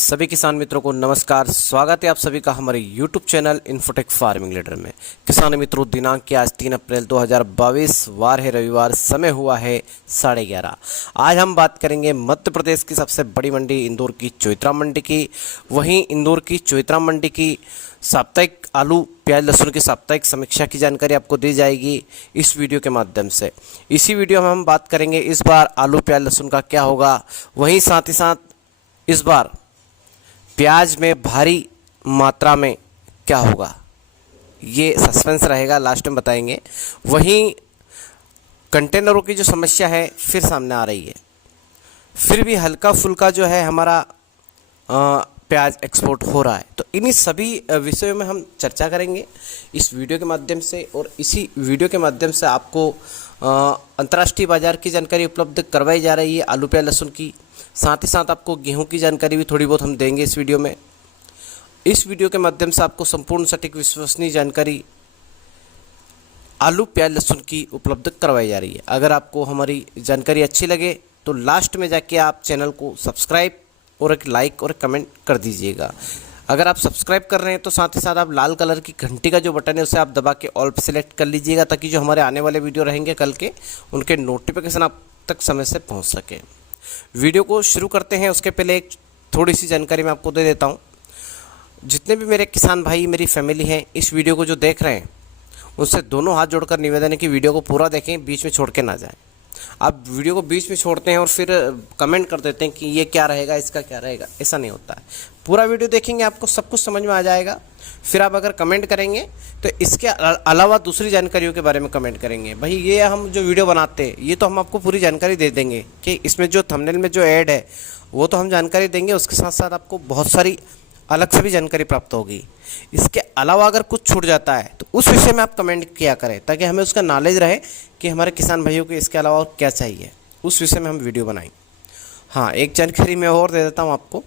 सभी किसान मित्रों को नमस्कार। स्वागत है आप सभी का हमारे YouTube channel infotech farming leader में। किसान मित्रों, दिनांक की आज 3 अप्रैल 2022, वार है रविवार, समय हुआ है 11:30। आज हम बात करेंगे मध्य प्रदेश की सबसे बड़ी मंडी इंदौर की चौइत्रा मंडी की। वहीं इंदौर की चौइत्रा मंडी की साप्ताहिक आलू प्याज लहसुन की साप्ताहिक समीक्षा की जानकारी आपको दी जाएगी इस वीडियो के माध्यम से। इसी वीडियो में हम बात करेंगे इस बार आलू प्याज लहसुन का क्या होगा, वहीं साथ ही साथ इस बार प्याज में भारी मात्रा में क्या होगा, ये सस्पेंस रहेगा, लास्ट में बताएंगे। वहीं कंटेनरों की जो समस्या है फिर सामने आ रही है, फिर भी हल्का फुल्का जो है हमारा प्याज एक्सपोर्ट हो रहा है। तो इन्हीं सभी विषयों में हम चर्चा करेंगे इस वीडियो के माध्यम से, और इसी वीडियो के माध्यम से आपको अंतर्राष्ट्रीय बाजार की जानकारी उपलब्ध करवाई जा रही है आलू प्याज लहसुन की। साथ ही साथ आपको गेहूं की जानकारी भी थोड़ी बहुत हम देंगे इस वीडियो में। इस वीडियो के माध्यम से आपको संपूर्ण सटीक विश्वसनीय जानकारी आलू प्याज लहसुन की उपलब्ध करवाई जा रही है। अगर आपको हमारी जानकारी अच्छी लगे तो लास्ट में जाके आप चैनल को सब्सक्राइब और एक लाइक और कमेंट कर दीजिएगा। अगर आप सब्सक्राइब कर रहे हैं तो साथ ही साथ आप लाल कलर की घंटी का जो बटन है उसे आप दबा के ऑल पे सेलेक्ट कर लीजिएगा, ताकि जो हमारे आने वाले वीडियो रहेंगे कल के, उनके नोटिफिकेशन आप तक समय से पहुंच सके। वीडियो को शुरू करते हैं उसके पहले एक थोड़ी सी जानकारी मैं आपको दे देता हूं। जितने भी मेरे किसान भाई, मेरी फैमिली हैं, इस वीडियो को जो देख रहे हैं, उनसे दोनों हाथ जोड़कर निवेदन है कि वीडियो को पूरा देखें, बीच में छोड़ के ना जाएं। आप वीडियो को बीच में छोड़ते हैं और फिर कमेंट कर देते हैं कि ये क्या रहेगा, इसका क्या रहेगा, ऐसा नहीं होता है। पूरा वीडियो देखेंगे आपको सब कुछ समझ में आ जाएगा। फिर आप अगर कमेंट करेंगे तो इसके अलावा दूसरी जानकारियों के बारे में कमेंट करेंगे। भाई ये हम जो वीडियो बनाते हैं ये तो हम आपको पूरी जानकारी दे देंगे कि इसमें जो थंबनेल में जो ऐड है वो तो हम जानकारी देंगे, उसके साथ साथ आपको बहुत सारी अलग से भी जानकारी प्राप्त होगी। इसके अलावा अगर कुछ छूट जाता है तो उस विषय में आप कमेंट किया करें, ताकि हमें उसका नॉलेज रहे कि हमारे किसान भाइयों को इसके अलावा और क्या चाहिए, उस विषय में हम वीडियो बनाएंगे। हाँ, एक जानकारी मैं और दे देता हूँ आपको।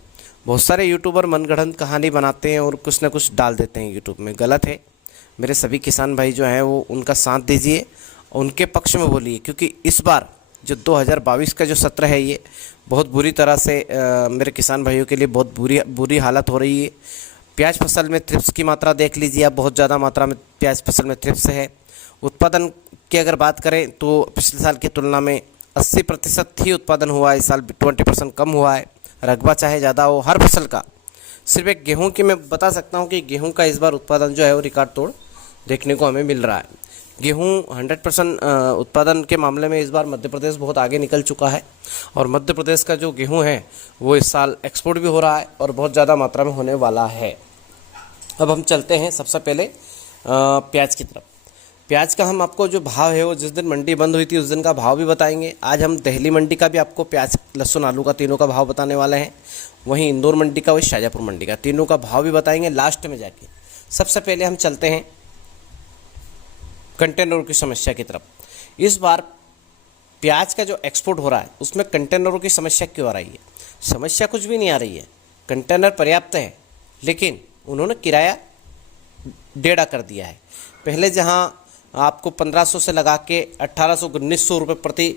बहुत सारे यूट्यूबर मनगढ़ंत कहानी बनाते हैं और कुछ ना कुछ डाल देते हैं यूट्यूब में, गलत है। मेरे सभी किसान भाई जो हैं वो उनका साथ दीजिए, उनके पक्ष में बोलिए, क्योंकि इस बार जो 2022 का जो सत्र है ये बहुत बुरी तरह से मेरे किसान भाइयों के लिए बहुत बुरी हालत हो रही है। प्याज फसल में थ्रिप्स की मात्रा देख लीजिए आप, बहुत ज़्यादा मात्रा में प्याज फसल में थ्रिप्स है। उत्पादन की अगर बात करें तो पिछले साल की तुलना में 80% ही उत्पादन हुआ है, इस साल 20% कम हुआ है। रकबा चाहे ज़्यादा हो हर फसल का। सिर्फ एक गेहूं की मैं बता सकता हूं कि गेहूं का इस बार उत्पादन जो है वो रिकॉर्ड तोड़ देखने को हमें मिल रहा है। गेहूं 100% उत्पादन के मामले में इस बार मध्य प्रदेश बहुत आगे निकल चुका है, और मध्य प्रदेश का जो गेहूं है वो इस साल एक्सपोर्ट भी हो रहा है और बहुत ज़्यादा मात्रा में होने वाला है। अब हम चलते हैं सबसे पहले प्याज की तरफ। प्याज का हम आपको जो भाव है वो जिस दिन मंडी बंद हुई थी उस दिन का भाव भी बताएंगे। आज हम दिल्ली मंडी का भी आपको प्याज लहसुन आलू का तीनों का भाव बताने वाले हैं। वहीं इंदौर मंडी का, वही शाजापुर मंडी का, तीनों का भाव भी बताएंगे लास्ट में जाके। सबसे पहले हम चलते हैं कंटेनरों की समस्या की तरफ। इस बार प्याज का जो एक्सपोर्ट हो रहा है उसमें कंटेनरों की समस्या क्यों आ रही है? समस्या कुछ भी नहीं आ रही है, कंटेनर पर्याप्त है, लेकिन उन्होंने किराया डेढ़ा कर दिया है। पहले जहां आपको 1500 से लगा के 1800-1900 रुपये प्रति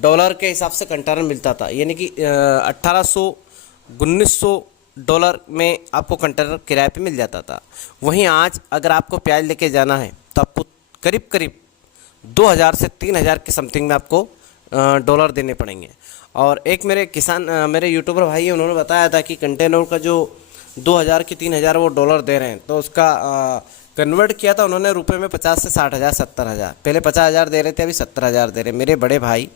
डॉलर के हिसाब से कंटेनर मिलता था, यानी कि 1800-1900 डॉलर में आपको कंटेनर किराए पे मिल जाता था। वहीं आज अगर आपको प्याज लेके जाना है तो आपको करीब करीब 2000 से 3000 के समथिंग में आपको डॉलर देने पड़ेंगे। और एक मेरे किसान, मेरे यूट्यूबर भाई है, उन्होंने बताया था कि कंटेनर का जो 2000 की 3000 वो डॉलर दे रहे हैं, तो उसका कन्वर्ट किया था उन्होंने रुपए में 50 से 60,000 70,000। पहले 50,000 दे रहे थे, अभी 70,000 दे रहे। मेरे बड़े भाई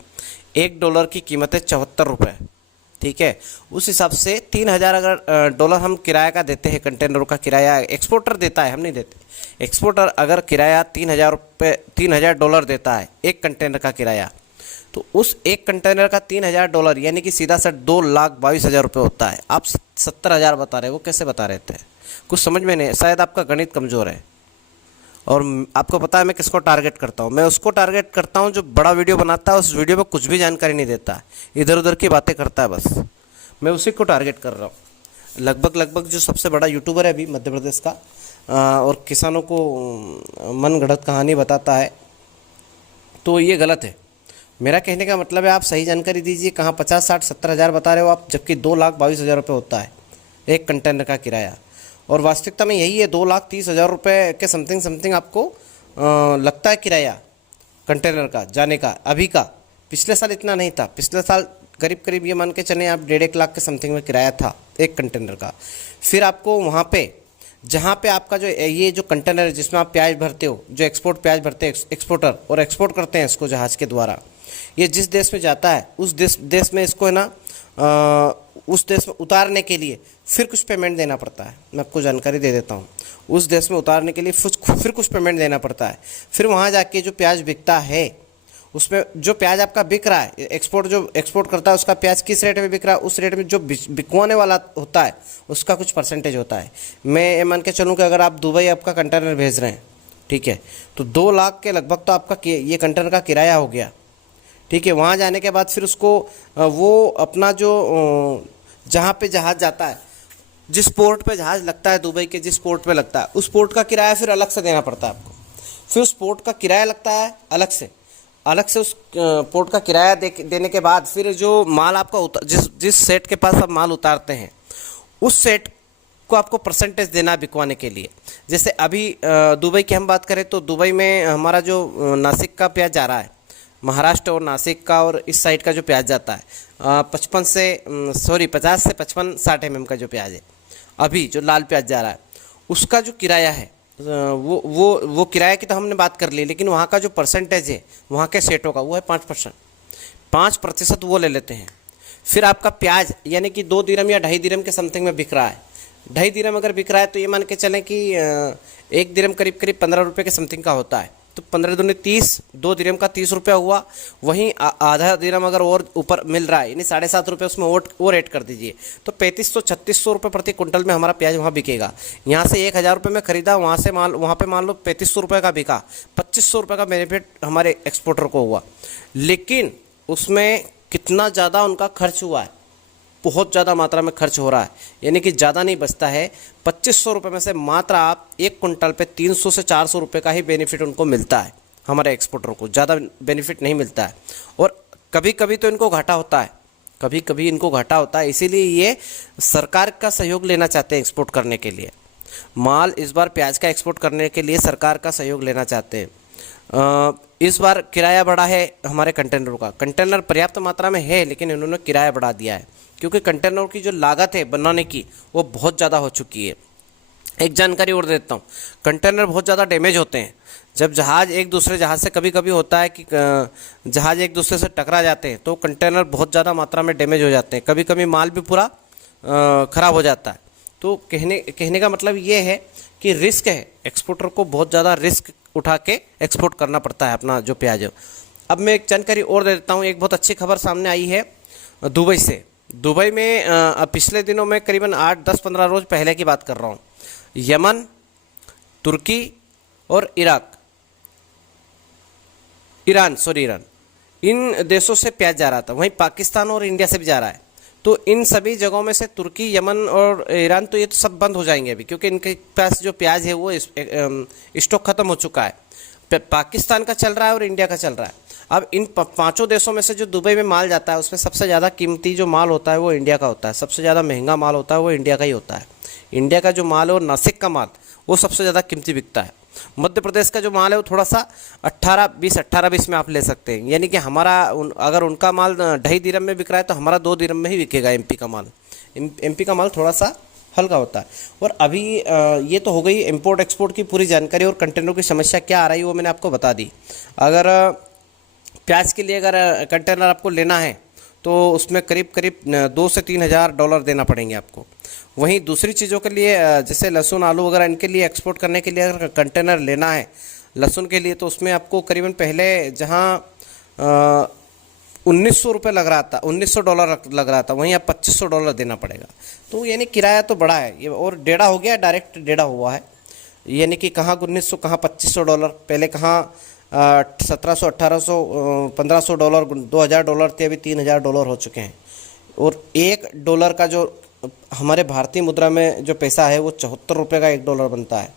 $1 की कीमत है 74 रुपये, ठीक है। उस हिसाब से 3000 अगर डॉलर हम किराया का देते हैं, कंटेनरों का किराया एक्सपोर्टर देता है, हम नहीं देते। एक्सपोर्टर अगर किराया 3000 डॉलर देता है एक कंटेनर का किराया, तो उस एक कंटेनर का $3000 यानी कि सीधा सा 2,22,000 रुपये होता है। आप 70,000 बता रहे, वो कैसे बता रहे थे? कुछ समझ में नहीं, शायद आपका गणित कमज़ोर है। और आपको पता है मैं किसको टारगेट करता हूँ? मैं उसको टारगेट करता हूँ जो बड़ा वीडियो बनाता है, उस वीडियो में कुछ भी जानकारी नहीं देता, इधर उधर की बातें करता है, बस मैं उसी को टारगेट कर रहा हूँ। लगभग जो सबसे बड़ा यूट्यूबर है अभी मध्य प्रदेश का, और किसानों को मन गढ़ंत कहानी बताता है, तो ये गलत है। मेरा कहने का मतलब है आप सही जानकारी दीजिए, कहाँ 50, 60, 70 हज़ार बता रहे हो आप, जबकि 2,22,000 रुपये होता है एक कंटेनर का किराया। और वास्तविकता में यही है, 2,30,000 रुपये के समथिंग समथिंग आपको लगता है किराया कंटेनर का जाने का अभी का। पिछले साल इतना नहीं था, पिछले साल करीब करीब ये मान के चलें आप 1.5 लाख के समथिंग में किराया था एक कंटेनर का। फिर आपको वहाँ पे जहाँ पे आपका जो ये जो कंटेनर है जिसमें आप प्याज भरते हो, जो एक्सपोर्ट प्याज भरते हैं एक्सपोर्टर और एक्सपोर्ट करते हैं इसको जहाज़ के द्वारा, ये जिस देश में जाता है उस देश में इसको है ना उस देश में उतारने के लिए फिर कुछ पेमेंट देना पड़ता है। मैं आपको जानकारी दे देता हूँ, उस देश में उतारने के लिए फिर कुछ पेमेंट देना पड़ता है। फिर वहाँ जाके जो प्याज बिकता है, उसमें जो प्याज आपका बिक रहा है, जो एक्सपोर्ट करता है उसका प्याज किस रेट में बिक रहा है, उस रेट में जो बिकवाने वाला होता है उसका कुछ परसेंटेज होता है। मैं ये मान के चलूँ कि अगर आप दुबई आपका कंटेनर भेज रहे हैं, ठीक है, तो 2 लाख के लगभग तो आपका ये कंटेनर का किराया हो गया, ठीक है। वहाँ जाने के बाद फिर उसको वो अपना जो जहाँ पे जहाज़ जाता है, जिस पोर्ट पे जहाज़ लगता है दुबई के, जिस पोर्ट पे लगता है उस पोर्ट का किराया फिर अलग से देना पड़ता है आपको। फिर उस पोर्ट का किराया लगता है अलग से उस पोर्ट का किराया देने के बाद फिर जो माल आपका जिस सेट के पास आप माल उतारते हैं उस सेट को आपको परसेंटेज देना है बिकवाने के लिए। जैसे अभी दुबई की हम बात करें तो दुबई में हमारा जो नासिक का प्याज जा रहा है, महाराष्ट्र और नासिक का और इस साइड का जो प्याज जाता है 50 से 55 60 mm का जो प्याज है, अभी जो लाल प्याज जा रहा है उसका जो किराया है वो किराए की तो हमने बात कर ली, लेकिन वहाँ का जो परसेंटेज है वहाँ के सेटों का वो है 5% वो ले लेते हैं। फिर आपका प्याज यानी कि 2 दिरहम या 2.5 दिरहम के समथिंग में बिक रहा है, 2.5 दिरहम अगर बिक रहा है तो ये मान के चलें कि 1 दिरहम करीब 15 रुपये के समथिंग का होता है, तो 15 दूनी 30, 2 दिरहम का 30 रुपया हुआ। वहीं आधा दिरहम अगर और ऊपर मिल रहा है यानी 7.5 रुपये उसमें और ऐड कर दीजिए, तो 3500-3600 रुपये प्रति कुंटल में हमारा प्याज वहाँ बिकेगा। यहाँ से 1,000 रुपये में खरीदा, वहाँ पे मान लो 3500 रुपये का बिका, 2500 रुपये का बेनिफिट हमारे एक्सपोर्टर को हुआ। लेकिन उसमें कितना ज़्यादा उनका खर्च हुआ है, बहुत ज़्यादा मात्रा में खर्च हो रहा है, यानी कि ज़्यादा नहीं बचता है। 2500 रुपये में से मात्र आप 1 कुंटल पे 300 से 400 रुपये का ही बेनिफिट उनको मिलता है, हमारे एक्सपोर्टर को ज़्यादा बेनिफिट नहीं मिलता है। और कभी कभी तो इनको घाटा होता है, कभी कभी इनको घाटा होता है, इसीलिए ये सरकार का सहयोग लेना चाहते हैं एक्सपोर्ट करने के लिए। माल इस बार प्याज का एक्सपोर्ट करने के लिए सरकार का सहयोग लेना चाहते हैं। इस बार किराया बढ़ा है हमारे कंटेनरों का, कंटेनर पर्याप्त मात्रा में है लेकिन इन्होंने किराया बढ़ा दिया है, क्योंकि कंटेनर की जो लागत है बनाने की वो बहुत ज़्यादा हो चुकी है। एक जानकारी और देता हूँ, कंटेनर बहुत ज़्यादा डैमेज होते हैं जब जहाज़ एक दूसरे जहाज़ से, कभी कभी होता है कि जहाज़ एक दूसरे से टकरा जाते हैं तो कंटेनर बहुत ज़्यादा मात्रा में डैमेज हो जाते हैं, कभी कभी माल भी पूरा ख़राब हो जाता है। तो कहने का मतलब ये है कि रिस्क है, एक्सपोर्टर को बहुत ज़्यादा रिस्क उठा के एक्सपोर्ट करना पड़ता है अपना जो प्याज है। अब मैं एक जानकारी और दे देता हूँ, एक बहुत अच्छी खबर सामने आई है दुबई से। दुबई में पिछले दिनों में करीबन 8-10-15 रोज़ पहले की बात कर रहा हूँ, यमन, तुर्की और ईरान इन देशों से प्याज जा रहा था। वहीं पाकिस्तान और इंडिया से भी जा रहा है। तो इन सभी जगहों में से तुर्की, यमन और ईरान तो ये तो सब बंद हो जाएंगे अभी, क्योंकि इनके पास जो प्याज है वो स्टॉक ख़त्म हो चुका है। पाकिस्तान का चल रहा है और इंडिया का चल रहा है। अब इन 5 देशों में से जो दुबई में माल जाता है उसमें सबसे ज़्यादा कीमती जो माल होता है वो इंडिया का होता है, सबसे ज़्यादा महंगा माल होता है वो इंडिया का ही होता है। इंडिया का जो माल है और नासिक का माल वो सबसे ज़्यादा कीमती बिकता है। मध्य प्रदेश का जो माल है वो थोड़ा सा 18-20 में आप ले सकते हैं, यानी कि हमारा अगर उनका माल 2.5 दिरहम में बिक रहा है तो हमारा 2 दिरहम में ही बिकेगा। एमपी का माल थोड़ा सा हल्का होता है। और अभी ये तो हो गई इंपोर्ट एक्सपोर्ट की पूरी जानकारी, और कंटेनरों की समस्या क्या आ रही है वो मैंने आपको बता दी। अगर प्याज के लिए अगर कंटेनर आपको लेना है तो उसमें करीब 2 से 3 हज़ार डॉलर देना पड़ेंगे आपको। वहीं दूसरी चीज़ों के लिए जैसे लहसुन, आलू वगैरह इनके लिए एक्सपोर्ट करने के लिए अगर कंटेनर लेना है लहसुन के लिए, तो उसमें आपको करीबन पहले जहाँ 1900 रुपये लग रहा था, 1900 डॉलर लग रहा था, वहीं अब 2500 डॉलर देना पड़ेगा। तो यानी किराया तो बढ़ा है ये, और डेढ़ा हो गया, डायरेक्ट डेढ़ा हुआ है, यानी कि कहाँ 1900 कहाँ 2500 डॉलर, पहले कहाँ 1700, 1800, 1500 डॉलर, 2000 डॉलर थे, अभी 3000 डॉलर हो चुके हैं। और $1 का जो हमारे भारतीय मुद्रा में जो पैसा है वो 74 रुपये का $1 बनता है।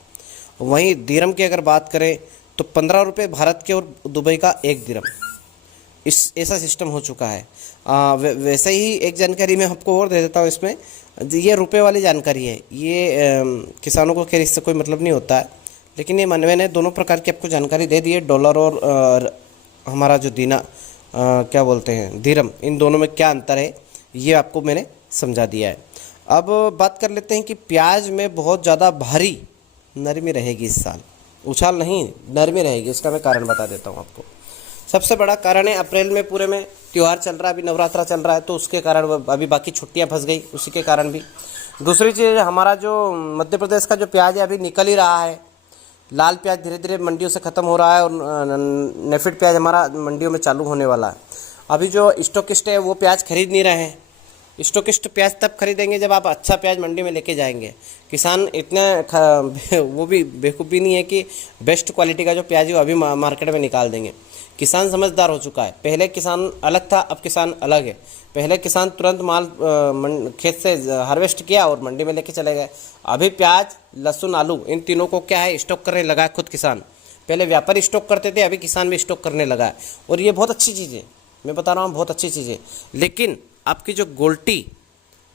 वहीं दिरहम की अगर बात करें तो 15 रुपये भारत के और दुबई का 1 दिरहम। इस ऐसा सिस्टम हो चुका है। वैसे ही एक जानकारी मैं आपको और दे देता हूँ इसमें, ये रुपए वाली जानकारी है, ये किसानों को खैर इससे कोई मतलब नहीं होता है, लेकिन ये मैंने दोनों प्रकार की आपको जानकारी दे दी है। डॉलर और हमारा जो क्या बोलते हैं दिरहम, इन दोनों में क्या अंतर है ये आपको मैंने समझा दिया है। अब बात कर लेते हैं कि प्याज में बहुत ज़्यादा भारी नरमी रहेगी इस साल, उछाल नहीं नरमी रहेगी। उसका मैं कारण बता देता हूँ आपको। सबसे बड़ा कारण है अप्रैल में पूरे में त्यौहार चल रहा है, अभी नवरात्रा चल रहा है, तो उसके कारण अभी बाकी छुट्टियां फंस गई, उसी के कारण भी। दूसरी चीज़, हमारा जो मध्य प्रदेश का जो प्याज है अभी निकल ही रहा है। लाल प्याज धीरे धीरे मंडियों से ख़त्म हो रहा है और नेफिड प्याज हमारा मंडियों में चालू होने वाला है। अभी जो स्टॉकिस्ट है वो प्याज खरीद नहीं रहे हैं। स्टॉकिस्ट प्याज तब खरीदेंगे जब आप अच्छा प्याज मंडी में लेके जाएंगे। किसान इतने वो भी बेवकूफ़ भी नहीं है कि बेस्ट क्वालिटी का जो प्याज है वो अभी मार्केट में निकाल देंगे। किसान समझदार हो चुका है। पहले किसान अलग था, अब किसान अलग है। पहले किसान तुरंत माल खेत से हार्वेस्ट किया और मंडी में लेके चले गए। अभी प्याज, लहसुन, आलू, इन तीनों को क्या है स्टॉक करने लगा है खुद किसान। पहले व्यापारी स्टॉक करते थे, अभी किसान भी स्टॉक करने लगा है, और ये बहुत अच्छी चीज़ है। मैं बता रहा हूँ बहुत अच्छी चीज़ है। लेकिन आपकी जो गोल्टी,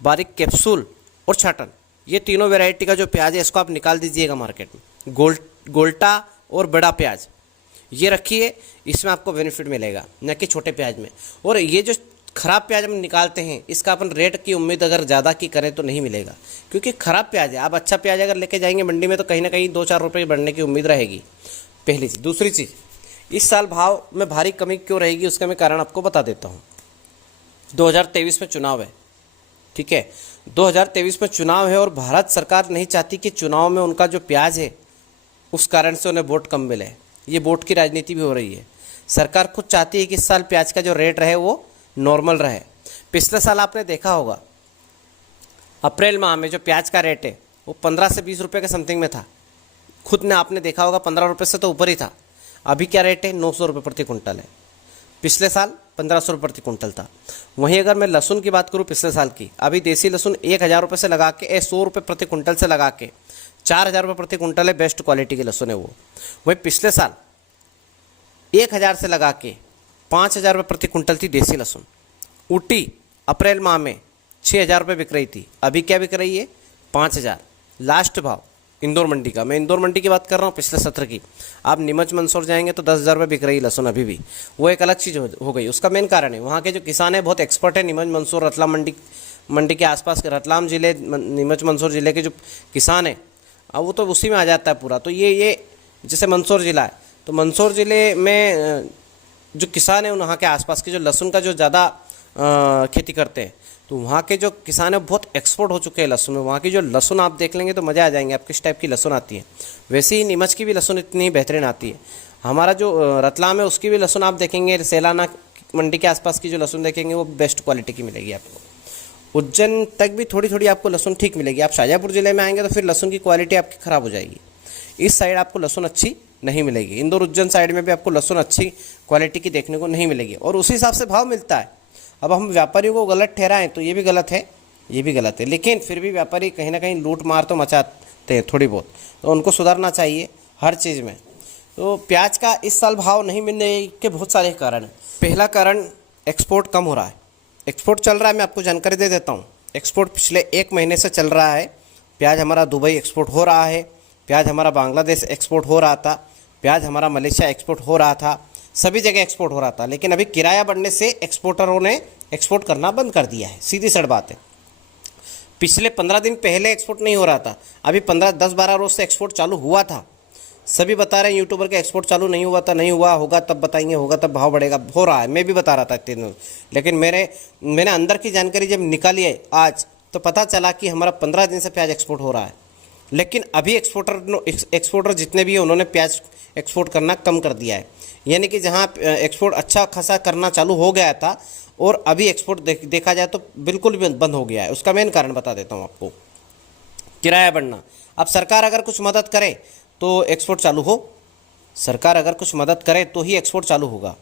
बारीक कैप्सूल और छाटन, ये तीनों वैरायटी का जो प्याज है इसको आप निकाल दीजिएगा मार्केट में। गोल्टा और बड़ा प्याज ये रखिए, इसमें आपको बेनिफिट मिलेगा, न कि छोटे प्याज में। और ये जो ख़राब प्याज हम निकालते हैं इसका अपन रेट की उम्मीद अगर ज़्यादा की करें तो नहीं मिलेगा, क्योंकि ख़राब प्याज है। आप अच्छा प्याज अगर लेके जाएंगे मंडी में तो कहीं ना कहीं 2-4 रुपये बढ़ने की उम्मीद रहेगी, पहली चीज़। दूसरी चीज़, इस साल भाव में भारी कमी क्यों रहेगी उसका मैं कारण आपको बता देता हूँ। 2023 में चुनाव है, ठीक है। 2023 में चुनाव है और भारत सरकार नहीं चाहती कि चुनाव में उनका जो प्याज है उस कारण से उन्हें वोट कम मिले। ये वोट की राजनीति भी हो रही है। सरकार खुद चाहती है कि इस साल प्याज का जो रेट रहे वो नॉर्मल रहे। पिछले साल आपने देखा होगा अप्रैल माह में जो प्याज का रेट है वो 15 से 20 रुपये के समथिंग में था। खुद ने आपने देखा होगा 15 रुपये से तो ऊपर ही था। अभी क्या रेट है? 900 रुपये प्रति कुंटल है। पिछले साल 1500 रुपये प्रति कुंटल था। वहीं अगर मैं लहसुन की बात करूं पिछले साल की, अभी देसी लहसुन 1000 रुपये से लगा के 100 रुपये प्रति कुंटल से लगा के 4000 रुपये प्रति कुंटल है। बेस्ट क्वालिटी की लहसुन है वो। वहीं पिछले साल 1000 से लगा के 5000 रुपये प्रति कुंटल थी देसी लहसुन। ऊटी अप्रैल माह में 6000 रुपये बिक रही थी, अभी क्या बिक रही है? 5000। लास्ट भाव इंदौर मंडी का, मैं इंदौर मंडी की बात कर रहा हूँ पिछले सत्र की। आप नीमच मंदसौर जाएंगे तो 10,000 रुपये बिक रही लहसुन अभी भी। वो एक अलग चीज़ हो गई। उसका मेन कारण है वहाँ के जो किसान हैं बहुत एक्सपर्ट है। नीमच मंदसौर रतलाम मंडी के आसपास के रतलाम जिले, नीमच मंदसौर जिले के जो किसान हैं अब वो तो उसी में आ जाता है पूरा। तो ये जैसे मंदसौर जिला है तो मंदसौर ज़िले में जो किसान है वहाँ के आसपास के जो लहसुन का जो ज़्यादा खेती करते हैं तो वहाँ के जो किसान है बहुत एक्सपोर्ट हो चुके हैं लहसुन में। वहाँ की जो लहसुन आप देख लेंगे तो मज़ा आ जाएंगे, आप किस टाइप की लहसुन आती है। वैसे ही नीमच की भी लहसुन इतनी बेहतरीन आती है। हमारा जो रतलाम है उसकी भी लहसुन आप देखेंगे, सेलाना मंडी के आसपास की जो लहसुन देखेंगे वो बेस्ट क्वालिटी की मिलेगी आपको। उज्जैन तक भी थोड़ी थोड़ी आपको लहसुन ठीक मिलेगी। आप शाजापुर ज़िले में आएंगे तो फिर लहसुन की क्वालिटी आपकी ख़राब हो जाएगी। इस साइड आपको लहसुन अच्छी नहीं मिलेगी। इंदौर उज्जैन साइड में भी आपको लहसुन अच्छी क्वालिटी की देखने को नहीं मिलेगी और उसी हिसाब से भाव मिलता है। अब हम व्यापारियों को गलत ठहराएं तो ये भी गलत है, ये भी गलत है। लेकिन फिर भी व्यापारी कहीं ना कहीं लूट मार तो मचाते हैं थोड़ी बहुत, तो उनको सुधारना चाहिए हर चीज़ में। तो प्याज का इस साल भाव नहीं मिलने के बहुत सारे कारण हैं। पहला कारण एक्सपोर्ट कम हो रहा है। एक्सपोर्ट चल रहा है, मैं आपको जानकारी दे देता हूँ। एक्सपोर्ट पिछले 1 महीने से चल रहा है। प्याज हमारा दुबई एक्सपोर्ट हो रहा है, प्याज हमारा बांग्लादेश एक्सपोर्ट हो रहा था, प्याज हमारा मलेशिया एक्सपोर्ट हो रहा था, सभी जगह एक्सपोर्ट हो रहा था। लेकिन अभी किराया बढ़ने से एक्सपोर्टरों ने एक्सपोर्ट करना बंद कर दिया है। सीधी सड़ बात है। पिछले 15 दिन पहले एक्सपोर्ट नहीं हो रहा था, अभी 10-12 रोज से एक्सपोर्ट चालू हुआ था। सभी बता रहे हैं यूट्यूबर के एक्सपोर्ट चालू नहीं हुआ था, नहीं हुआ, होगा तब बताएंगे, होगा तब भाव बढ़ेगा। हो रहा है, मैं भी बता रहा था इतने दिन। लेकिन मैंने अंदर की जानकारी जब निकाली है आज तो पता चला कि हमारा 15 दिन से प्याज एक्सपोर्ट हो रहा है। लेकिन अभी एक्सपोर्टर जितने भी हैं उन्होंने प्याज एक्सपोर्ट करना कम कर दिया है। यानी कि जहां एक्सपोर्ट अच्छा खासा करना चालू हो गया था और अभी एक्सपोर्ट देखा जाए तो बिल्कुल बंद हो गया है। उसका मेन कारण बता देता हूं आपको, किराया बढ़ना। अब सरकार अगर कुछ मदद करे तो एक्सपोर्ट चालू हो, सरकार अगर कुछ मदद करे तो ही एक्सपोर्ट चालू होगा।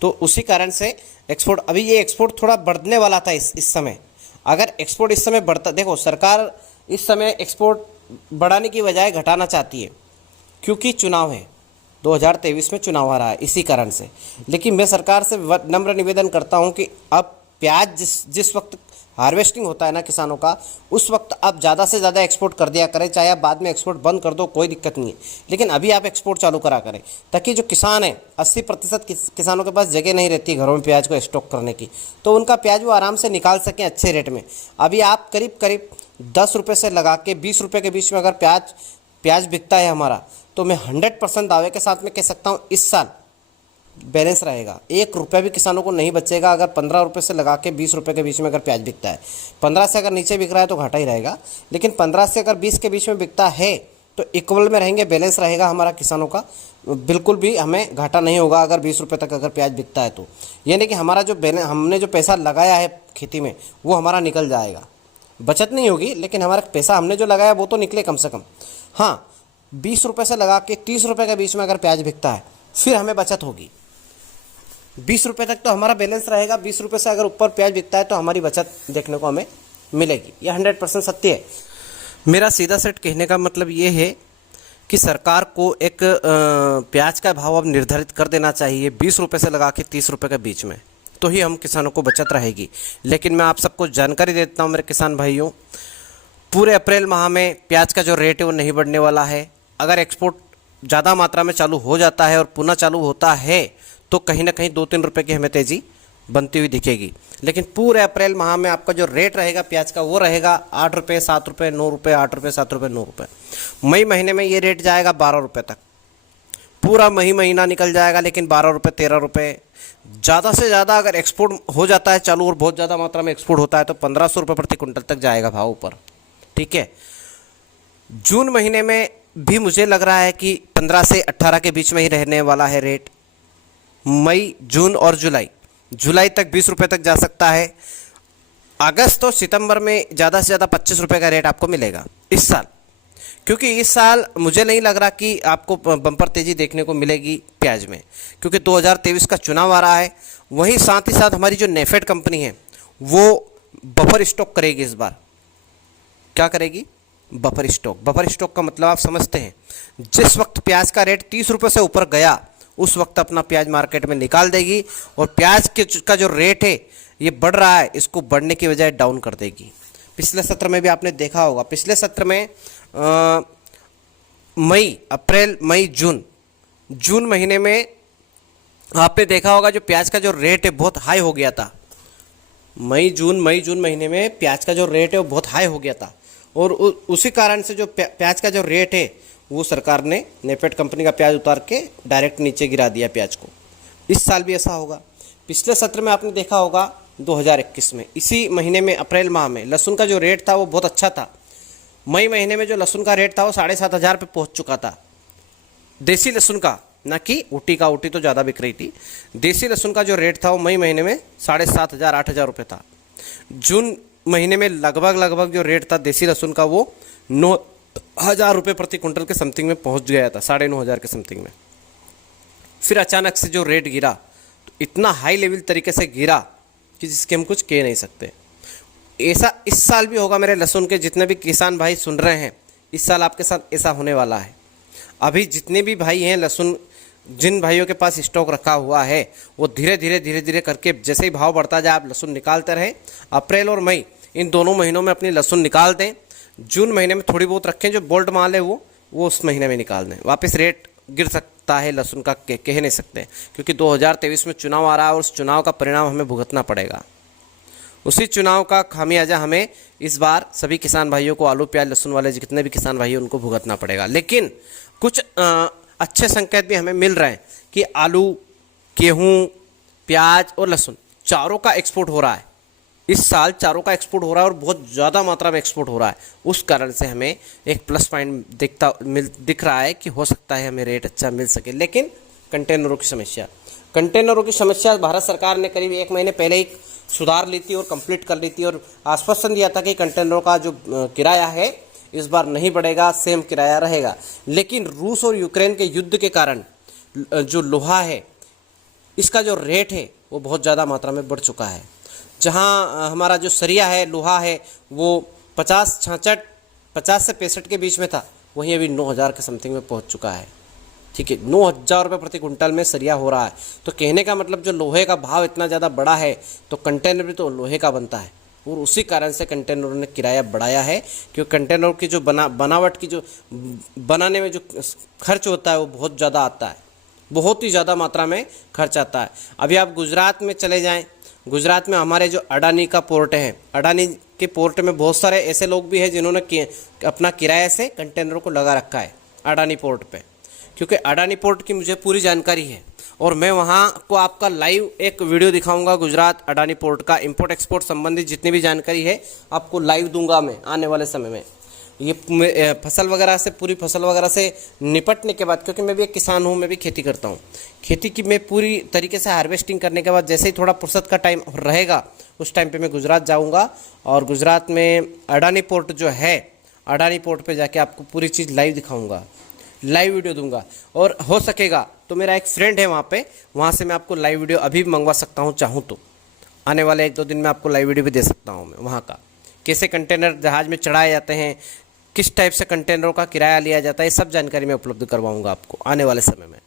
तो उसी कारण से एक्सपोर्ट, अभी ये एक्सपोर्ट थोड़ा बढ़ने वाला था इस समय। अगर एक्सपोर्ट इस समय बढ़ता, देखो सरकार इस समय एक्सपोर्ट बढ़ाने की बजाय घटाना चाहती है क्योंकि चुनाव है। 2023 में चुनाव आ रहा है इसी कारण से। लेकिन मैं सरकार से नम्र निवेदन करता हूं कि अब प्याज जिस वक्त हार्वेस्टिंग होता है ना किसानों का, उस वक्त आप ज़्यादा से ज़्यादा एक्सपोर्ट कर दिया करें, चाहे आप बाद में एक्सपोर्ट बंद कर दो कोई दिक्कत नहीं है, लेकिन अभी आप एक्सपोर्ट चालू करा करें, ताकि जो किसान है 80% किसानों के पास जगह नहीं रहती घरों में प्याज को स्टॉक करने की, तो उनका प्याज वो आराम से निकाल सकें अच्छे रेट में। अभी आप करीब करीब 10 रुपये से लगा के 20 रुपये के बीच में अगर प्याज बिकता है हमारा, तो मैं 100% दावे के साथ में कह सकता हूँ इस साल बैलेंस रहेगा। 1 रुपया भी किसानों को नहीं बचेगा अगर 15 रुपये से लगा के 20 रुपये के बीच में अगर प्याज बिकता है। 15 से अगर नीचे बिक रहा है तो घाटा ही रहेगा, लेकिन 15 से अगर 20 के बीच में बिकता है तो इक्वल में रहेंगे, बैलेंस रहेगा हमारा किसानों का, बिल्कुल भी हमें घाटा नहीं होगा अगर 20 रुपये तक अगर प्याज बिकता है तो। यानी कि हमारा जो हमने जो पैसा लगाया है खेती में वो हमारा निकल जाएगा, बचत नहीं होगी, लेकिन हमारा पैसा हमने जो लगाया वो तो निकले कम से कम। हाँ, 20 रुपये से लगा के 30 रुपये के बीच में अगर प्याज बिकता है फिर हमें बचत होगी। 20 रुपये तक तो हमारा बैलेंस रहेगा, 20 रुपये से अगर ऊपर प्याज बिकता है तो हमारी बचत देखने को हमें मिलेगी। यह 100% सत्य है। मेरा सीधा सेट कहने का मतलब ये है कि सरकार को एक प्याज का भाव अब निर्धारित कर देना चाहिए 20 रुपये से लगा के 30 रुपये के बीच में, तो ही हम किसानों को बचत रहेगी। लेकिन मैं आप सबको जानकारी देता हूँ मेरे किसान भाइयों, पूरे अप्रैल माह में प्याज का जो रेट है वो नहीं बढ़ने वाला है। अगर एक्सपोर्ट ज़्यादा मात्रा में चालू हो जाता है और पुनः चालू होता है तो कहीं ना कहीं 2-3 रुपये की हमें तेज़ी बनती हुई दिखेगी। लेकिन पूरे अप्रैल माह में आपका जो रेट रहेगा प्याज का वो रहेगा 8 रुपये, 7 रुपये, 9 रुपये, 8 रुपये, 7 रुपये, 9 रुपये। मई महीने में ये रेट जाएगा 12 रुपये तक, पूरा मई महीना निकल जाएगा, लेकिन 12 रुपये, 13 रुपये। ज़्यादा से ज़्यादा अगर एक्सपोर्ट हो जाता है चालू और बहुत ज़्यादा मात्रा में एक्सपोर्ट होता है तो 1500 रुपये प्रति कुंटल तक जाएगा भाव ऊपर। ठीक है, जून महीने में भी मुझे लग रहा है कि 15 से 18 के बीच में ही रहने वाला है रेट। मई, जून और जुलाई तक 20 रुपये तक जा सकता है। अगस्त और सितंबर में ज़्यादा से ज़्यादा 25 रुपये का रेट आपको मिलेगा इस साल, क्योंकि इस साल मुझे नहीं लग रहा कि आपको बम्पर तेज़ी देखने को मिलेगी प्याज में, क्योंकि 2023 का चुनाव आ रहा है। वहीं साथ ही साथ हमारी जो नेफेड कंपनी है वो बफर स्टॉक करेगी इस बार। क्या करेगी? बफर स्टॉक का मतलब आप समझते हैं, जिस वक्त प्याज का रेट 30 रुपये से ऊपर गया उस वक्त अपना प्याज मार्केट में निकाल देगी और प्याज का जो रेट है ये बढ़ रहा है इसको बढ़ने की बजाय डाउन कर देगी। पिछले सत्र में भी आपने देखा होगा, पिछले सत्र में अप्रैल, मई, जून महीने में आपने देखा होगा जो प्याज का जो रेट है बहुत हाई हो गया था। मई जून महीने में प्याज का जो रेट है वो बहुत हाई हो गया था और उसी कारण से जो प्याज का जो रेट है वो सरकार ने नेफेड कंपनी का प्याज उतार के डायरेक्ट नीचे गिरा दिया प्याज को। इस साल भी ऐसा होगा। पिछले सत्र में आपने देखा होगा 2021 में इसी महीने में अप्रैल माह में लहसुन का जो रेट था वो बहुत अच्छा था। मई महीने में जो लहसुन का रेट था वो 7,500 पे पहुँच चुका था, देसी लहसुन का, ना कि ऊटी का। ऊटी तो ज़्यादा बिक रही थी। देसी लहसुन का जो रेट था वो मई महीने में 7,500 8,000 रुपये था। जून महीने में लगभग जो रेट था देसी लहसुन का वो 9,000 रुपये प्रति कुंटल के समथिंग में पहुंच गया था, 9,500 के समथिंग में। फिर अचानक से जो रेट गिरा तो इतना हाई लेवल तरीके से गिरा कि जिसके हम कुछ कह नहीं सकते। ऐसा इस साल भी होगा। मेरे लहसुन के जितने भी किसान भाई सुन रहे हैं, इस साल आपके साथ ऐसा होने वाला है। अभी जितने भी भाई हैं लहसुन, जिन भाइयों के पास स्टॉक रखा हुआ है वो धीरे धीरे करके जैसे ही भाव बढ़ता जाए आप लहसुन निकालते रहें। अप्रैल और मई इन दोनों महीनों में अपनी लहसुन निकाल दें। जून महीने में थोड़ी बहुत रखें, जो बोल्ट माल है वो उस महीने में निकाल दें। वापस रेट गिर सकता है लहसुन का, कह नहीं सकते, क्योंकि 2023 में चुनाव आ रहा है और उस चुनाव का परिणाम हमें भुगतना पड़ेगा। उसी चुनाव का खामियाजा हमें इस बार सभी किसान भाइयों को, आलू प्याज लहसुन वाले जितने भी किसान भाई हैं उनको भुगतना पड़ेगा। लेकिन कुछ अच्छे संकेत भी हमें मिल रहे हैं कि आलू, गेहूँ, प्याज और लहसुन चारों का एक्सपोर्ट हो रहा है। इस साल चारों का एक्सपोर्ट हो रहा है और बहुत ज़्यादा मात्रा में एक्सपोर्ट हो रहा है। उस कारण से हमें एक प्लस पॉइंट दिख रहा है कि हो सकता है हमें रेट अच्छा मिल सके। लेकिन कंटेनरों की समस्या भारत सरकार ने करीब 1 महीने पहले ही सुधार ली थी और कंप्लीट कर ली थी और आश्वासन दिया था कि कंटेनरों का जो किराया है इस बार नहीं बढ़ेगा, सेम किराया रहेगा। लेकिन रूस और यूक्रेन के युद्ध के कारण जो लोहा है इसका जो रेट है वो बहुत ज़्यादा मात्रा में बढ़ चुका है। जहां हमारा जो सरिया है, लोहा है, वो 50 से 65 के बीच में था, वहीं अभी 9,000 के समथिंग में पहुंच चुका है। ठीक है, 9,000 रुपये प्रति कुंटल में सरिया हो रहा है। तो कहने का मतलब जो लोहे का भाव इतना ज़्यादा बढ़ा है तो कंटेनर भी तो लोहे का बनता है, और उसी कारण से कंटेनरों ने किराया बढ़ाया है, क्योंकि कंटेनर की जो बनावट की जो बनाने में जो खर्च होता है वो बहुत ज़्यादा आता है, बहुत ही ज़्यादा मात्रा में खर्च आता है। अभी आप गुजरात में चले जाएं, गुजरात में हमारे जो अडानी का पोर्ट है, अडानी के पोर्ट में बहुत सारे ऐसे लोग भी हैं जिन्होंने अपना किराए से कंटेनरों को लगा रखा है अडानी पोर्ट पे, क्योंकि अडानी पोर्ट की मुझे पूरी जानकारी है और मैं वहाँ को आपका लाइव एक वीडियो दिखाऊंगा। गुजरात अडानी पोर्ट का इंपोर्ट एक्सपोर्ट संबंधित जितनी भी जानकारी है आपको लाइव दूंगा मैं आने वाले समय में। ये फसल वगैरह से, पूरी फसल वगैरह से निपटने के बाद, क्योंकि मैं भी एक किसान हूँ, मैं भी खेती करता हूँ, खेती की मैं पूरी तरीके से हार्वेस्टिंग करने के बाद जैसे ही थोड़ा फुर्सत का टाइम रहेगा उस टाइम पे मैं गुजरात जाऊँगा और गुजरात में अडानी पोर्ट जो है, अडानी पोर्ट पे जाके आपको पूरी चीज़ लाइव दिखाऊँगा, लाइव वीडियो दूंगा। और हो सकेगा तो मेरा एक फ्रेंड है वहाँ पे, वहाँ से मैं आपको लाइव वीडियो अभी भी मंगवा सकता हूँ, चाहूँ तो आने वाले 1-2 दिन में आपको लाइव वीडियो भी दे सकता हूँ मैं वहाँ का, कैसे कंटेनर जहाज़ में चढ़ाए जाते हैं, किस टाइप से कंटेनरों का किराया लिया जाता है, ये सब जानकारी मैं उपलब्ध करवाऊँगा आपको आने वाले समय में।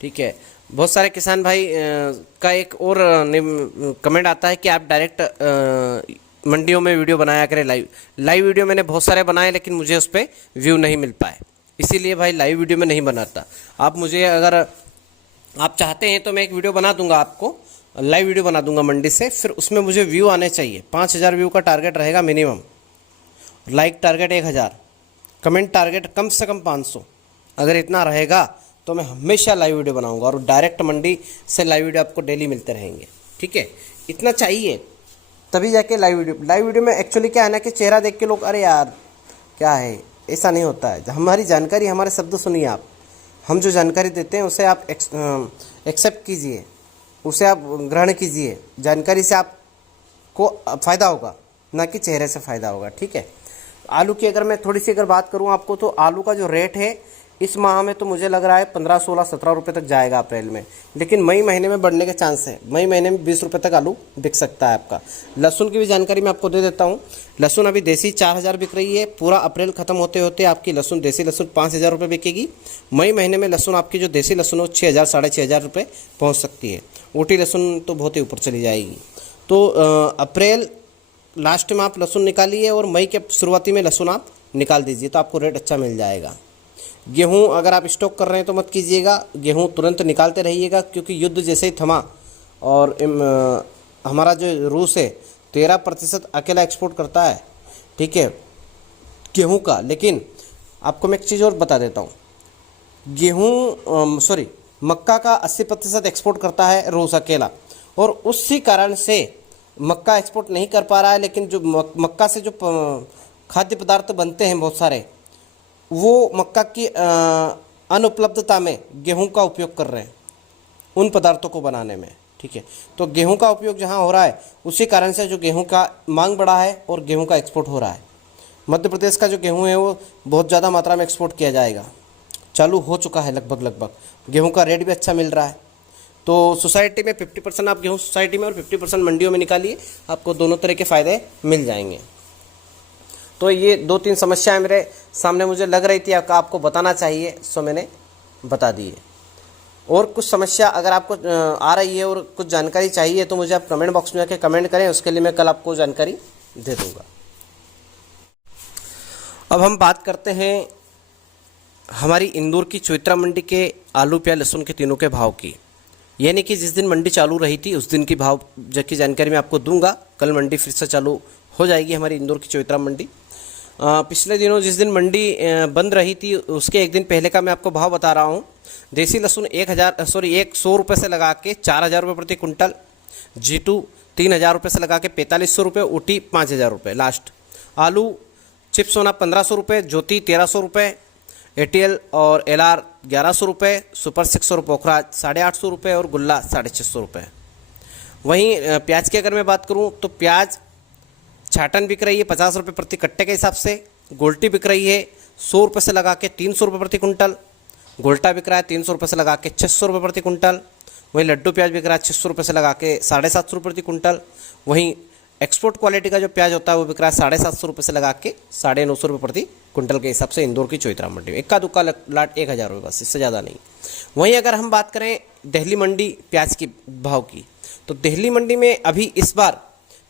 ठीक है, बहुत सारे किसान भाई का एक और कमेंट आता है कि आप डायरेक्ट मंडियों में वीडियो बनाया करें। लाइव वीडियो मैंने बहुत सारे बनाए लेकिन मुझे उस पर व्यू नहीं मिल पाए, इसीलिए भाई लाइव वीडियो में नहीं बनाता। आप मुझे अगर आप चाहते हैं तो मैं एक वीडियो बना दूंगा, आपको लाइव वीडियो बना दूंगा मंडी से, फिर उसमें मुझे व्यू आने चाहिए। 5,000 व्यू का टारगेट रहेगा minimum, like target 1,000, comment target कम से कम 500। अगर इतना रहेगा तो मैं हमेशा लाइव वीडियो बनाऊंगा और डायरेक्ट मंडी से लाइव वीडियो आपको डेली मिलते रहेंगे। ठीक है, इतना चाहिए तभी जाके लाइव वीडियो में एक्चुअली क्या है ना कि चेहरा देख के लोग अरे यार क्या है, ऐसा नहीं होता है। हमारी जानकारी, हमारे शब्द सुनिए आप, हम जो जानकारी देते हैं उसे आप एक्सेप्ट कीजिए, उसे आप ग्रहण कीजिए। जानकारी से आपको फ़ायदा होगा, ना कि चेहरे से फ़ायदा होगा। ठीक है, आलू की अगर मैं थोड़ी सी अगर बात करूं आपको, तो आलू का जो रेट है इस माह में तो मुझे लग रहा है 15, 16, 17 रुपये तक जाएगा अप्रैल में, लेकिन मई महीने में बढ़ने के चांस है। मई महीने में 20 रुपये तक आलू बिक सकता है आपका। लहसुन की भी जानकारी मैं आपको दे देता हूँ। लहसुन अभी देसी 4,000 बिक रही है, पूरा अप्रैल खत्म होते होते आपकी लहसुन, देसी लहसुन 5,000 रुपये बिकेगी। मई महीने में लहसुन आपकी जो देसी लहसुन है 6,000, 6,500 रुपये पहुँच सकती है। ऊटी लहसुन तो बहुत ही ऊपर चली जाएगी। तो अप्रैल लास्ट में आप लहसुन निकालिए और मई के शुरुआती में लहसुन आप निकाल दीजिए, तो आपको रेट अच्छा मिल जाएगा। गेहूं अगर आप स्टॉक कर रहे हैं तो मत कीजिएगा, गेहूं तुरंत निकालते रहिएगा, क्योंकि युद्ध जैसे ही थमा और हमारा जो रूस है 13% अकेला एक्सपोर्ट करता है, ठीक है, गेहूं का। लेकिन आपको मैं एक चीज़ और बता देता हूँ, मक्का का 80% एक्सपोर्ट करता है रूस अकेला, और उसी कारण से मक्का एक्सपोर्ट नहीं कर पा रहा है। लेकिन जो मक्का से जो खाद्य पदार्थ बनते हैं बहुत सारे, वो मक्का की अनुपलब्धता में गेहूं का उपयोग कर रहे हैं उन पदार्थों को बनाने में। ठीक है, तो गेहूं का उपयोग जहां हो रहा है उसी कारण से जो गेहूं का मांग बढ़ा है और गेहूं का एक्सपोर्ट हो रहा है। मध्य प्रदेश का जो गेहूं है वो बहुत ज़्यादा मात्रा में एक्सपोर्ट किया जाएगा, चालू हो चुका है लगभग। गेहूँ का रेट भी अच्छा मिल रहा है। तो सोसाइटी में 50% आप गेहूँ सोसाइटी में और 50% मंडियों में निकालिए, आपको दोनों तरह के फ़ायदे मिल जाएंगे। तो ये 2-3 समस्याएं मेरे सामने मुझे लग रही थी आपको बताना चाहिए, सो मैंने बता दी है। और कुछ समस्या अगर आपको आ रही है और कुछ जानकारी चाहिए तो मुझे आप कमेंट बॉक्स में जाके कमेंट करें, उसके लिए मैं कल आपको जानकारी दे दूँगा। अब हम बात करते हैं हमारी इंदौर की चौत्रा मंडी के आलू, प्याज, लहसुन के तीनों के भाव की। यानी कि जिस दिन मंडी चालू रही थी उस दिन की भाव की जानकारी मैं आपको दूंगा। कल मंडी फिर से चालू हो जाएगी हमारी इंदौर की चौत्रा मंडी। पिछले दिनों जिस दिन मंडी बंद रही थी उसके एक दिन पहले का मैं आपको भाव बता रहा हूँ। देसी लहसुन 100 रुपये से लगा के 4,000 रुपये प्रति कुंटल, G2 3,000 रुपये से लगा के 4,500 रुपये, ऊटी 5,000 रुपये लास्ट। आलू चिप्स सोना 1,500 रुपये, ज्योति 1,300 रुपये, ATL और LR 1,100 रुपये, सुपर 600 रुपये, पोखराज 850 रुपये और गुल्ला 650 रुपये। वहीं प्याज की अगर मैं बात करूं तो प्याज छाटन बिक रही है 50 रुपये प्रति कट्टे के हिसाब से। गोल्टी बिक रही है 100 रुपये से लगा के 300 रुपये प्रति कुंटल। गोल्टा बिक रहा है 300 रुपये से लगा के 600 रुपये प्रति कुंटल। वहीं लड्डू प्याज बिक रहा है 600 रुपये से लगा के 750 रुपये प्रति कुंटल। वहीं एक्सपोर्ट क्वालिटी का जो प्याज होता है वो बिक रहा है 750 रुपये से लगा के 950 रुपये प्रति कुंटल के हिसाब से इंदौर की चौइथरा मंडी में। इक्का दुक्का लाट 1000 रुपये बस, इससे ज़्यादा नहीं। वहीं अगर हम बात करें दिल्ली मंडी प्याज की भाव की, तो दिल्ली मंडी में अभी इस बार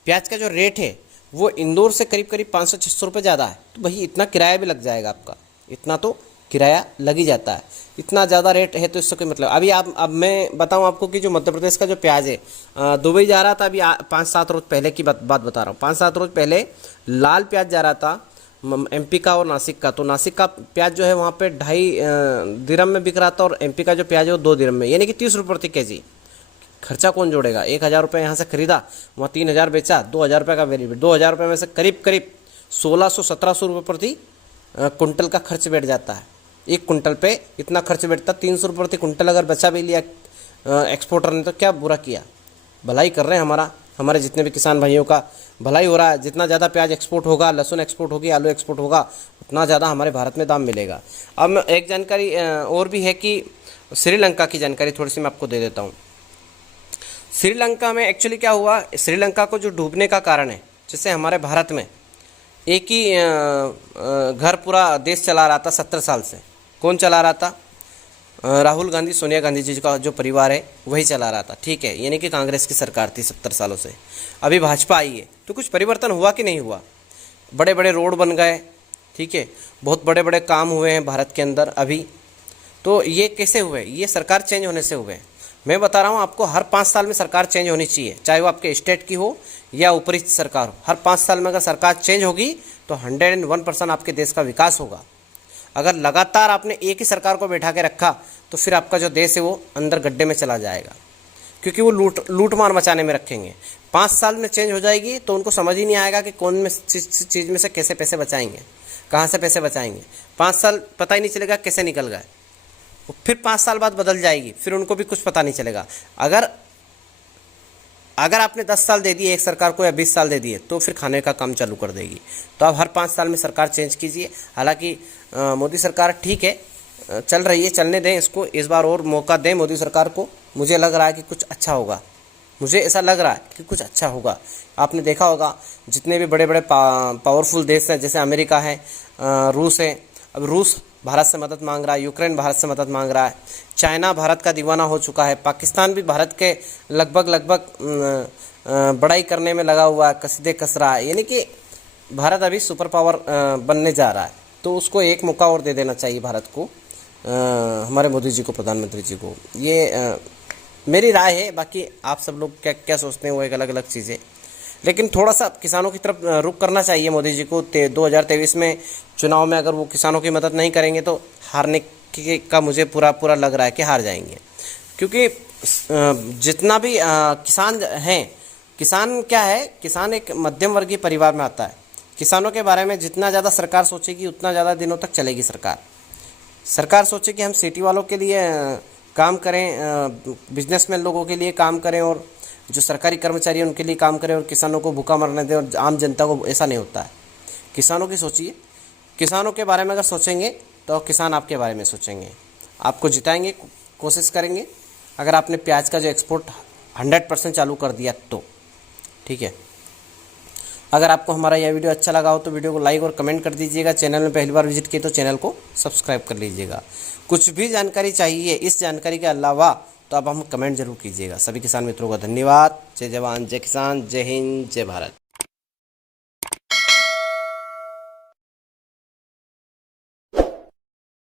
प्याज का जो रेट है वो इंदौर से करीब करीब 500-600 रुपये ज़्यादा है। तो भाई इतना किराया भी लग जाएगा आपका, इतना तो किराया लग ही जाता है। इतना ज़्यादा रेट है तो इससे कोई मतलब। अभी अब मैं बताऊं आपको कि जो मध्य प्रदेश का जो प्याज है दुबई जा रहा था, अभी 5-7 रोज़ पहले की बात बता रहा हूँ। 5-7 रोज़ पहले लाल प्याज जा रहा था एमपी का और नासिक का। तो नासिक का प्याज जो है वहाँ पे 2.5 दिरहम में बिक रहा था और एमपी का जो प्याज है वो 2 दिरहम में, यानी कि 30 रुपये प्रति केजी। खर्चा कौन जोड़ेगा? 1000 रुपये यहाँ से खरीदा, वहाँ 3000 बेचा, 2000 रुपये का वेरिएबल। 2000 रुपये में से करीब करीब 1600-1700 रुपये प्रति कुंटल का खर्च बैठ जाता है। एक कुंटल पे इतना खर्च बैठता, 300 रुपये प्रति कुंटल अगर बचा भी लिया एक्सपोर्टर ने तो क्या बुरा किया, भलाई कर रहे हैं। हमारे जितने भी किसान भाइयों का भलाई हो रहा है। जितना ज़्यादा प्याज एक्सपोर्ट होगा, लहसुन एक्सपोर्ट होगी, आलू एक्सपोर्ट होगा, उतना ज़्यादा हमारे भारत में दाम मिलेगा। अब एक जानकारी और भी है कि श्रीलंका की जानकारी थोड़ी सी मैं आपको दे देता हूँ। श्रीलंका में एक्चुअली क्या हुआ, श्रीलंका को जो डूबने का कारण है, जैसे हमारे भारत में एक ही घर पूरा देश चला रहा था 70 साल से। कौन चला रहा था? राहुल गांधी, सोनिया गांधी जी का जो परिवार है वही चला रहा था, ठीक है। यानी कि कांग्रेस की सरकार थी 70 सालों से। अभी भाजपा आई है तो कुछ परिवर्तन हुआ कि नहीं हुआ? बड़े बड़े रोड बन गए, ठीक है, बहुत बड़े बड़े काम हुए हैं भारत के अंदर अभी। तो ये कैसे हुए? ये सरकार चेंज होने से हुए। मैं बता रहा हूँ आपको, हर 5 साल में सरकार चेंज होनी चाहिए, चाहे वो आपके स्टेट की हो या ऊपरी सरकार हो। हर 5 साल में अगर सरकार चेंज होगी तो 101% आपके देश का विकास होगा। अगर लगातार आपने एक ही सरकार को बैठा के रखा तो फिर आपका जो देश है वो अंदर गड्ढे में चला जाएगा, क्योंकि वो लूट मार मचाने में रखेंगे। 5 साल में चेंज हो जाएगी तो उनको समझ ही नहीं आएगा कि कौन में चीज़ में से कैसे पैसे बचाएंगे, कहाँ से पैसे बचाएंगे। 5 साल पता ही नहीं चलेगा कैसे निकल गए। फिर 5 साल बाद बदल जाएगी, फिर उनको भी कुछ पता नहीं चलेगा। अगर आपने 10 साल दे दिए एक सरकार को या 20 साल दे दिए तो फिर खाने का काम चालू कर देगी। तो आप हर 5 साल में सरकार चेंज कीजिए। हालांकि मोदी सरकार ठीक है, चल रही है, चलने दें इसको, इस बार और मौका दें मोदी सरकार को। मुझे लग रहा है कि कुछ अच्छा होगा, मुझे ऐसा लग रहा है कि कुछ अच्छा होगा। आपने देखा होगा जितने भी बड़े बड़े पावरफुल देश हैं, जैसे अमेरिका है, रूस है, अब रूस भारत से मदद मांग रहा है, यूक्रेन भारत से मदद मांग रहा है, चाइना भारत का दीवाना हो चुका है, पाकिस्तान भी भारत के लगभग बड़ाई करने में लगा हुआ है, कसीदे कस रहा है। यानी कि भारत अभी सुपर पावर बनने जा रहा है। तो उसको एक मौका और दे देना चाहिए भारत को, हमारे मोदी जी को, प्रधानमंत्री जी को। ये मेरी राय है, बाकी आप सब लोग क्या क्या सोचते हैं वो एक अलग अलग चीज़ है। लेकिन थोड़ा सा किसानों की तरफ रुख करना चाहिए मोदी जी को। 2023 में चुनाव में अगर वो किसानों की मदद नहीं करेंगे तो हारने का मुझे पूरा लग रहा है कि हार जाएंगे। क्योंकि जितना भी किसान हैं, किसान क्या है, किसान एक मध्यम वर्गीय परिवार में आता है। किसानों के बारे में जितना ज़्यादा सरकार सोचेगी उतना ज़्यादा दिनों तक चलेगी सरकार सोचे कि हम सिटी वालों के लिए काम करें, बिजनेसमैन लोगों के लिए काम करें और जो सरकारी कर्मचारी हैं उनके लिए काम करें और किसानों को भूखा मरने दें और आम जनता को। ऐसा नहीं होता है। किसानों की सोचिए, किसानों के बारे में अगर सोचेंगे तो किसान आपके बारे में सोचेंगे, आपको जिताएंगे, कोशिश करेंगे। अगर आपने प्याज का जो एक्सपोर्ट 100% चालू कर दिया तो ठीक है। अगर आपको हमारा यह वीडियो अच्छा लगा हो तो वीडियो को लाइक और कमेंट कर दीजिएगा। चैनल में पहली बार विजिट किए तो चैनल को सब्सक्राइब कर लीजिएगा। कुछ भी जानकारी चाहिए इस जानकारी के अलावा तो आप हम कमेंट जरूर कीजिएगा। सभी किसान मित्रों का धन्यवाद। जय जवान, जय किसान, जय हिंद, जय भारत।